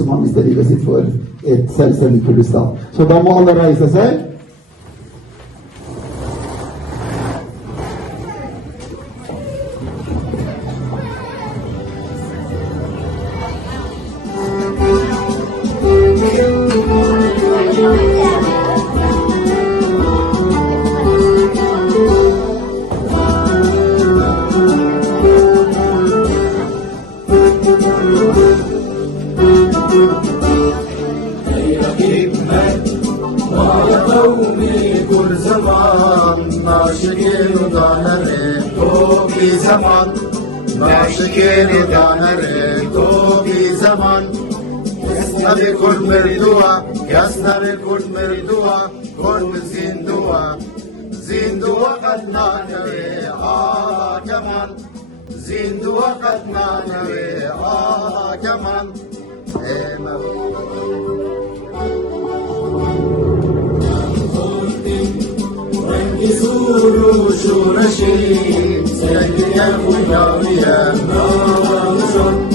Som han mister livet sitt for et selvstendig Kurdistan. Så da må alle reise seg. كل زمان ناشكين دانره تو في زمان ناشكين دانره تو في زمان يسنا بكل مردوة يسنا بكل مردوة كل زندوة زندوة قد نانوي كمان زندوة قد نانوي كمان يزوروا شو رشيد سيدك الخلاوية مارسون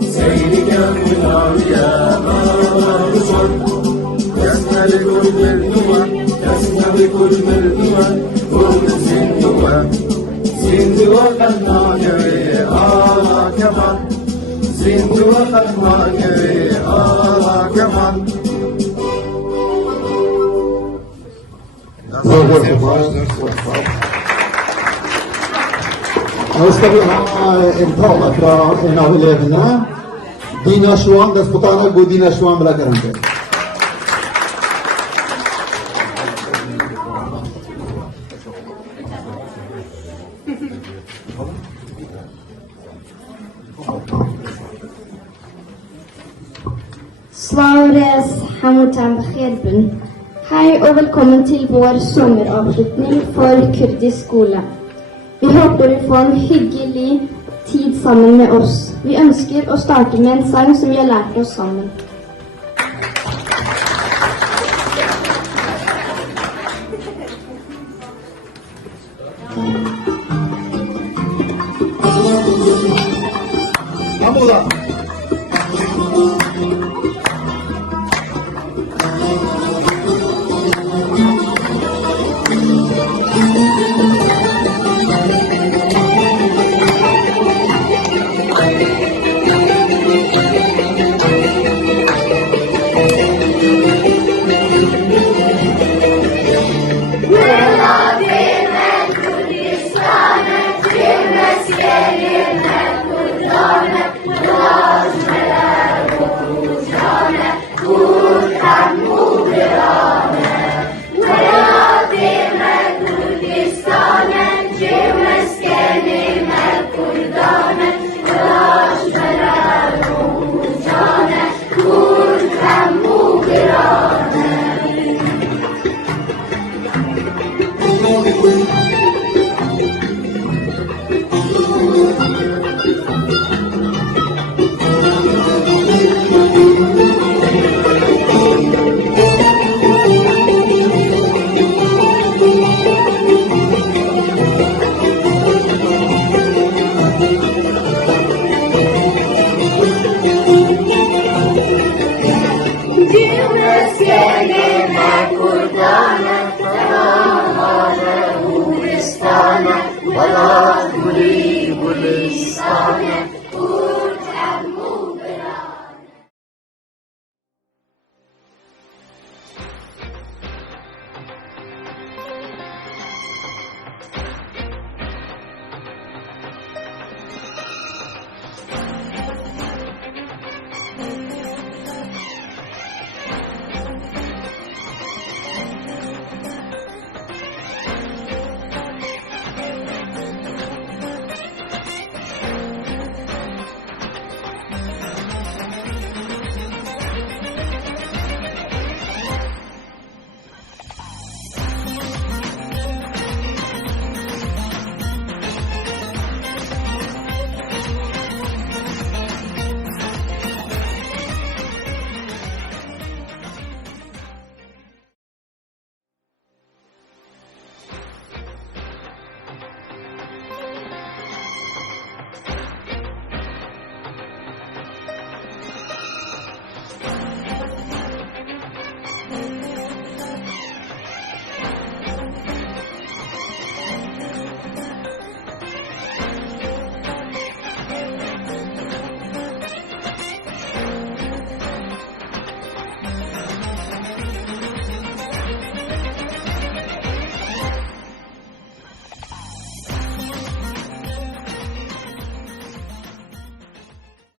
سيدك الخلاوية مارسون يسمى لكل مردوة يسمى لكل مردوة كل زندوة زندوة قد ناجري كمان زندوة قد ناجري كمان Nå skal vi ha en tale fra en av elevene. Dina Shuan, despotana go Dina Shuan bla garante. Svares Hamutan Bakhirbun. Hei og velkommen til vår sommeravslutning for kurdisk skole. Vi håper du får en hyggelig tid sammen med oss. Vi ønsker å starte med en sang som vi har lært oss sammen. Vamos lá!